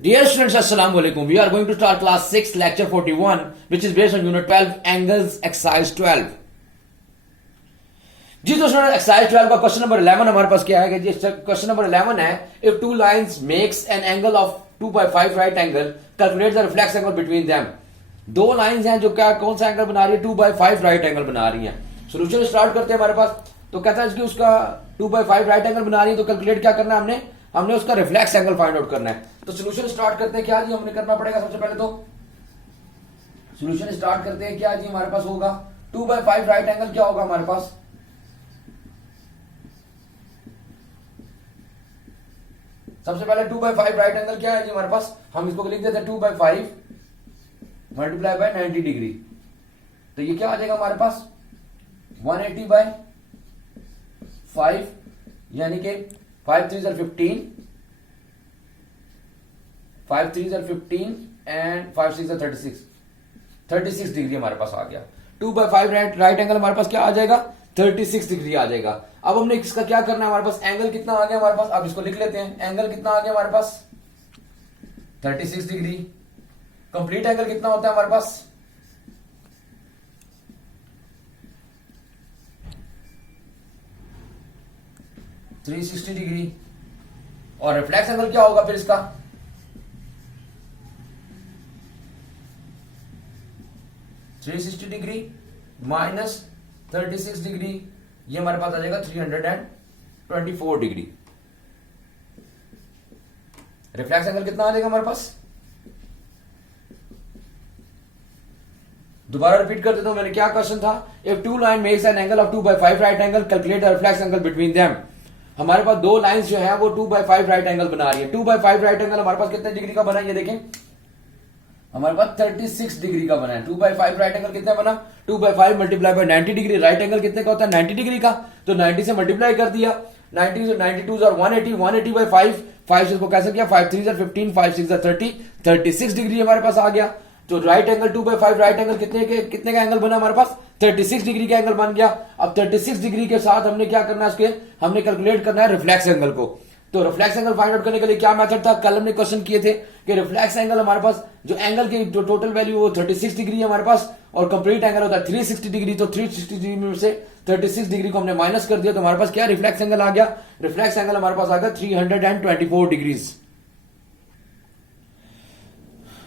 Dear students, Assalamu alaikum. We are going to start class 6, lecture 41, which is based on unit 12, angles, exercise 12. जी तो student exercise 12 का question number 11 हमारे पास क्या है कि question number 11 है if two lines makes an angle of 2/5 right angle calculate the reflex angle between them. दो lines हैं जो क्या कौन सा एंगल बना रही है 2/5 राइट एंगल बना रही है। सोल्यूशन स्टार्ट करते हैं हमारे पास। तो कहता है कि उसका 2/5 राइट एंगल बना रही है तो कैलकुलेट क्या करना है हमने उसका रिफ्लेक्स एंगल फाइंड आउट करना है। तो सोल्यूशन स्टार्ट करते हैं क्या जी हमने करना पड़ेगा सबसे पहले तो सोल्यूशन स्टार्ट करते हैं क्या जी हमारे पास होगा 2/5 राइट एंगल क्या होगा हमारे पास सबसे पहले 2/5 राइट एंगल क्या है जी हमारे पास हम इसको लिख देते हैं 2/5 मल्टीप्लाई बाय 90 डिग्री। तो ये क्या आ जाएगा हमारे पास 180/5 यानी कि 5 3 15 5 3 15 एंड 5 6 36 डिग्री हमारे पास आ गया। 2/5 राइट एंगल हमारे पास क्या आ जाएगा 36 डिग्री आ जाएगा। अब हमने इसका क्या करना है हमारे पास एंगल कितना आ गया हमारे पास। अब इसको लिख लेते हैं एंगल कितना आ गया हमारे पास 36 डिग्री। कंप्लीट एंगल कितना होता है हमारे पास 360 डिग्री। और रिफ्लेक्स एंगल क्या होगा फिर इसका 360 डिग्री माइनस 36 डिग्री ये हमारे पास आ जाएगा 324 डिग्री। रिफ्लेक्स एंगल कितना आ जाएगा हमारे पास दोबारा रिपीट कर देता हूं मैंने क्या क्वेश्चन था if two line makes an angle of 2/5 right angle calculate the reflex angle between them. हमारे पास दो लाइंस जो है वो 2/5 राइट एंगल बना रही है। 2/5 राइट एंगल हमारे पास कितने डिग्री का बना है ये देखें हमारे पास 36 डिग्री का बना है। 2/5 राइट एंगल कितना बना 2/5 multiply by 90 degree. Right angle कितने का होता है 90 डिग्री का। तो 90 से मल्टीप्लाई कर दिया 90 से 92 और 180/5 5 से कैसे किया 5 3 15 5 6 30 36 डिग्री हमारे पास आ गया। तो राइट एंगल 2/5 राइट एंगल कितने का एंगल बना हमारे पास 36 डिग्री का एंगल बन गया। अब 36 डिग्री के साथ हमने क्या करना है उसके हमने कैलकुलेट करना है रिफ्लेक्स एंगल को। तो रिफ्लेक्स एंगल फाइंड आउट करने के लिए क्या मेथड था कल हमने क्वेश्चन किए थे कि रिफ्लेक्स एंगल हमारे पास जो एंगल की जो टोटल वैल्यू वो 36 डिग्री है हमारे पास और कंप्लीट एंगल होता है 360 डिग्री। तो 360 डिग्री में से 36 डिग्री को हमने माइनस कर दिया तो हमारे पास क्या रिफ्लेक्स एंगल आ गया। रिफ्लेक्स एंगल हमारे पास आ गया 324 डिग्रीज।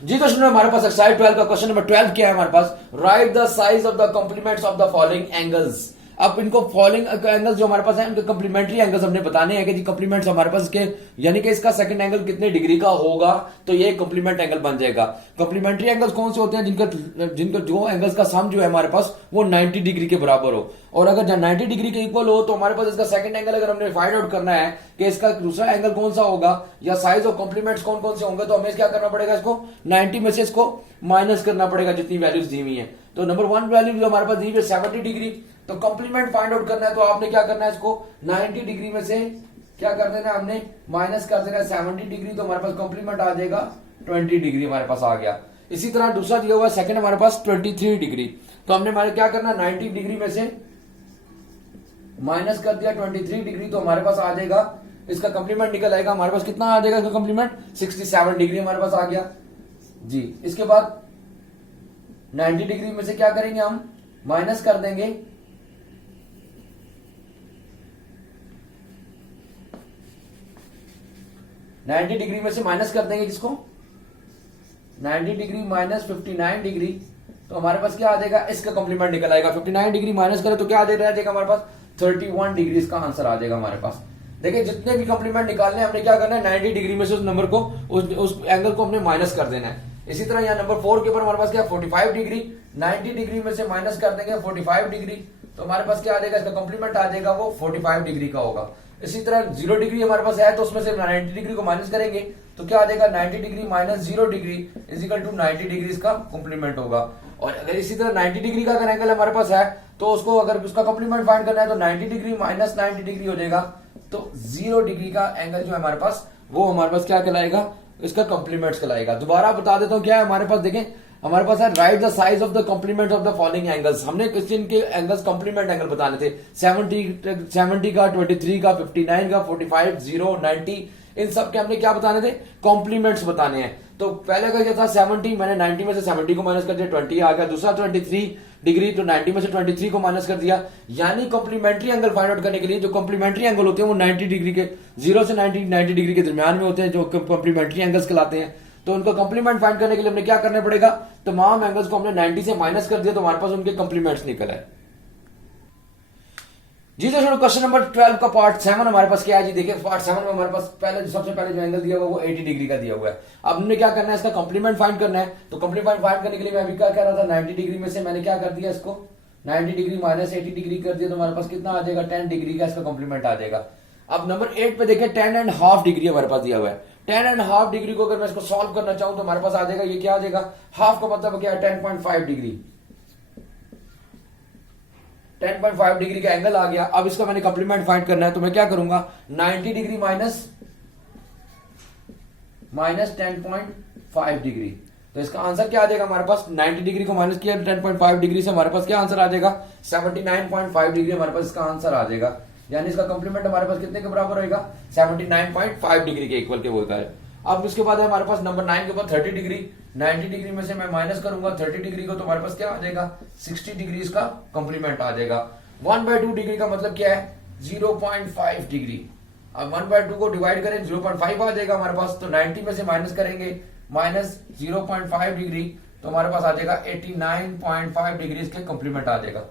जी तो सुनो हमारे पास एक्सरसाइज 12 का क्वेश्चन नंबर 12 क्या है हमारे पास right the size of the complements of the following angles. अब इनको फॉलोइंग एंगल्स जो हमारे पास है उनके कॉम्प्लीमेंट्री एंगल्स हमने बताने हैं कि जी कॉम्प्लीमेंट्स हमारे पास के यानी कि इसका सेकंड एंगल कितने डिग्री का होगा तो ये कॉम्प्लीमेंट एंगल बन जाएगा। कॉम्प्लीमेंट्री एंगल्स कौन से होते हैं जिनका जो एंगल्स का सम जो है हमारे पास वो 90 डिग्री के बराबर हो। और अगर 90 डिग्री के इक्वल हो तो हमारे पास इसका सेकंड एंगल अगर हमने फाइंड आउट करना है कि इसका दूसरा एंगल कौन सा होगा या साइज ऑफ कॉम्प्लीमेंट्स कौन कौन से होंगे तो हमें क्या करना पड़ेगा इसको 90 में से इसको माइनस करना पड़ेगा जितनी वैल्यूज दी हुई है। तो नंबर 1 वैल्यू जो हमारे पास दी हुई है 70 डिग्री। तो कॉम्प्लीमेंट फाइंड आउट करना है तो आपने क्या करना है इसको 90 डिग्री में से क्या कर देना हमने माइनस कर देना 70 डिग्री। तो हमारे पास कॉम्प्लीमेंट आ जाएगा 20 डिग्री हमारे पास आ गया। इसी तरह दूसरा दिया हुआ सेकंड हमारे पास 23 डिग्री। तो हमने हमारे क्या करना 90 डिग्री में से माइनस कर दिया 23 डिग्री तो हमारे पास आ जाएगा इसका कॉम्प्लीमेंट निकल आएगा हमारे पास कितना आ जाएगा इसका कॉम्प्लीमेंट 67 डिग्री हमारे पास आ गया जी। इसके बाद 90 डिग्री में से क्या करेंगे हम माइनस कर देंगे 90 डिग्री में से माइनस कर देंगे किसको 90 डिग्री माइनस 59 डिग्री। तो हमारे पास क्या आ जाएगा इसका कॉम्प्लीमेंट निकल आएगा 59 डिग्री माइनस करें तो क्या आ जाएगा हमारे पास 31 डिग्री इसका आंसर आ जाएगा हमारे पास। देखिए जितने भी कॉम्प्लीमेंट निकालने हमने क्या करना है 90 डिग्री में से उस नंबर को उस एंगल को हमने माइनस कर देना है। इसी तरह यहाँ नंबर 4 के ऊपर हमारे पास क्या 45 डिग्री 90 डिग्री में से माइनस कर देंगे 45 डिग्री तो हमारे पास क्या आ जाएगा इसका कॉम्प्लीमेंट आ जाएगा वो 45 डिग्री का होगा। इसी तरह 0 डिग्री हमारे पास है तो उसमें से 90 डिग्री को माइनस करेंगे तो क्या आ जाएगा 90 degree minus 0 degree is equal to 90 degree इसका कॉम्प्लीमेंट होगा। और अगर इसी तरह 90 डिग्री का अगर एंगल हमारे पास है तो उसको अगर उसका कॉम्प्लीमेंट फाइंड करना है तो 90 डिग्री माइनस 90 डिग्री हो जाएगा। तो 0 डिग्री का एंगल जो है हमारे पास वो हमारे पास क्या कहलाएगा इसका कॉम्प्लीमेंट्स कहलाएगा। दोबारा बता देता हूं क्या है हमारे पास देखें हमारे पास है right the size of the complement of the following angles. हमने क्वेश्चन के एंगल्स कॉम्प्लीमेंट एंगल बताने थे 70 का 23 का 59 का 45 0 90 इन सब के हमने क्या बताने थे, कॉम्प्लीमेंट्स बताने हैं। तो पहले का क्या था 70, मैंने 90 में से 70 को माइनस कर दिया, 20 आ गया। दूसरा 23 डिग्री, तो 90 में से 23 को माइनस कर दिया। यानी कॉम्प्लीमेंट्री एंगल फाइंड आउट करने के लिए जो कॉम्प्लीमेंट्री एंगल होते हैं वो 90 डिग्री के, 0 से 90 डिग्री के दरमियान में होते हैं, जो कॉम्प्लीमेंट्री एंगल्स कहलाते हैं। तो उनको कॉम्प्लीमेंट फाइंड करने के लिए हमने क्या करना पड़ेगा, तमाम एंगल्स को हमने 90 से माइनस कर दिया, तो हमारे पास उनके कॉम्प्लीमेंट्स निकल आए। जी तो क्वेश्चन नंबर 12 का पार्ट 7 हमारे पास क्या है जी, देखिए पार्ट 7 में हमारे पास सबसे पहले जो एंगल दिया हुआ वो 80 डिग्री का दिया हुआ है। अब हमने क्या करना है, इसका कॉम्प्लीमेंट फाइंड करना है। तो कॉम्प्लीमेंट फाइंड करने के लिए मैं अभी क्या कह रहा था, 90 डिग्री में से मैंने क्या कर दिया, इसको 90 डिग्री माइनस 80 डिग्री कर दिया, तो हमारे पास कितना आ जाएगा, 10 डिग्री का इसका कॉम्प्लीमेंट आ जाएगा। अब नंबर 8 पे देखिए 10.5 डिग्री हमारे पास दिया हुआ है। 10.5 डिग्री को अगर मैं इसको सॉल्व करना चाहूं तो हमारे पास आ जाएगा, ये क्या आ जाएगा, हाफ का मतलब क्या है, 10.5 डिग्री। 10.5 डिग्री का एंगल आ गया। अब इसका मैंने कॉम्प्लीमेंट फाइंड करना है, तो मैं क्या करूंगा, 90 डिग्री माइनस 10.5 डिग्री, तो इसका आंसर क्या आ जाएगा हमारे पास, 90 डिग्री को माइनस किया 10.5 डिग्री से, हमारे पास क्या आंसर आ जाएगा, 79.5 डिग्री हमारे पास इसका आंसर आ जाएगा। यानी इसका कॉम्प्लीमेंट हमारे पास कितने के बराबर होगा, 79.5 डिग्री के इक्वल के होता है। अब उसके बाद है हमारे पास नंबर 9 के ऊपर 30 डिग्री। 90 डिग्री में से मैं माइनस करूंगा 30 डिग्री को, तो हमारे पास क्या आ जाएगा, 60 डिग्री इसका कॉम्प्लीमेंट आ जाएगा। 1/2 डिग्री का मतलब क्या है, 0.5 डिग्री। अब 1/2 को डिवाइड करें 0.5 आ जाएगा हमारे पास, तो 90 में से माइनस करेंगे माइनस 0.5 डिग्री, तो हमारे पास आ जाएगा 89.5 डिग्री इसके कॉम्प्लीमेंट आ जाएगा।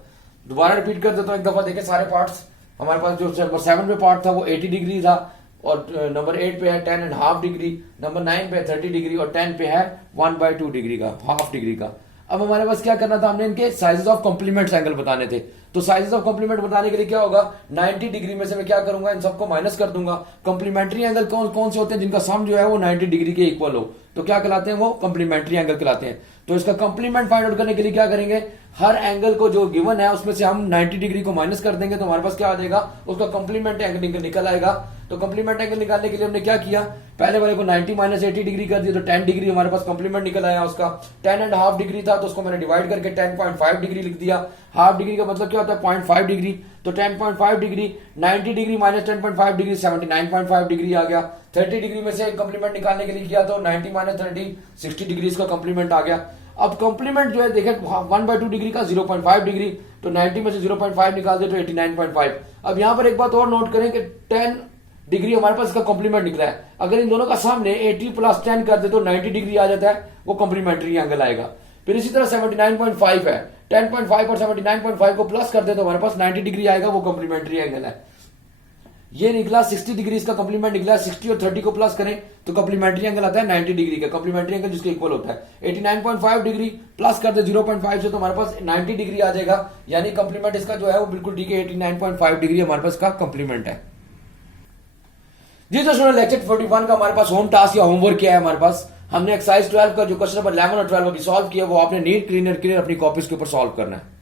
दोबारा रिपीट कर देता हूं एक दफा, देखिए सारे पार्ट्स हमारे पास। जो नंबर 7 पे पार्ट था वो 80 डिग्री था, और नंबर 8 पे है 10.5 डिग्री, नंबर 9 पे 30 डिग्री, और 10 पे है 1/2 डिग्री का, हाफ डिग्री का। अब हमारे पास क्या करना था, हमने इनके साइजेस ऑफ कॉम्प्लीमेंट्स एंगल बताने थे। तो साइजेस ऑफ कॉम्प्लीमेंट बताने के लिए क्या होगा, 90 डिग्री में से मैं क्या करूंगा, इन सबको माइनस कर दूंगा। कॉम्प्लीमेंट्री एंगल कौन कौन से होते हैं, जिनका सम जो है वो 90 डिग्री के इक्वल हो, तो क्या कहलाते हैं, वो कॉम्प्लीमेंट्री एंगल कहलाते हैं। तो इसका कॉम्प्लीमेंट फाइंड आउट करने के लिए क्या करेंगे, हर एंगल को जो गिवन है उसमें से हम 90 डिग्री को माइनस कर देंगे, तो हमारे पास क्या आ जाएगा, उसका कॉम्प्लीमेंट एंगल निकल आएगा। तो कॉम्प्लीमेंट एंगल निकालने के लिए हमने क्या किया, पहले वाले को 90 माइनस 80 डिग्री कर दिया, तो 10 डिग्री हमारे पास कॉम्प्लीमेंट निकल आया उसका। 10.5 डिग्री था, तो उसको मैंने डिवाइड करके 10.5 डिग्री लिख दिया। हाफ डिग्री का मतलब क्या होता है, 0.5 डिग्री, तो 10.5 degree, 90 degree minus 10.5 degree 79.5 degree आ गया। 30 डिग्री में से कॉम्प्लीमेंट निकालने के लिए किया, तो 90 माइनस 30 60 डिग्री इसका कॉम्प्लीमेंट आ गया। अब कॉम्प्लीमेंट जो है देखें 1/2 डिग्री का 0.5 डिग्री, तो 90 में से 0.5 निकाल दे तो 89.5। अब यहां पर एक बात और नोट करें कि 10 डिग्री हमारे पास इसका कॉम्प्लीमेंट निकला है। अगर इन दोनों का सामने 80 + 10 कर दे तो 90 डिग्री आ जाता है, वो कॉम्प्लीमेंट्री एंगल आएगा। फिर इसी तरह 79.5 है, 10.5 और 79.5 को प्लस कर दे तो हमारे पास 90 डिग्री आएगा, वो कॉम्प्लीमेंट्री एंगल है। ये निकला 60 डिग्री इसका कॉम्प्लीमेंट निकला, 60 और 30 को प्लस करें तो कॉम्प्लीमेंट्री एंगल आता है 90 डिग्री का, कॉम्प्लीमेंट्री एंगल जिसके इक्वल होता है। 89.5 डिग्री प्लस कर दे 0.5 से, तो हमारे पास 90 डिग्री आ जाएगा। यानी कॉम्प्लीमेंट इसका जो है वो बिल्कुल ठीक है, 89.5 डिग्री हमारे पास का कॉम्प्लीमेंट है। जी दोस्तों, लेक्चर 41 का हमारे पास होम टास्क या होमवर्क क्या है, हमारे पास हमने एक्सरसाइज 12 का जो क्वेश्चन नंबर 11 और 12 अभी सॉल्व किया, वो आपने नीट क्लीनर अपनी कॉपीज के ऊपर सॉल्व करना है।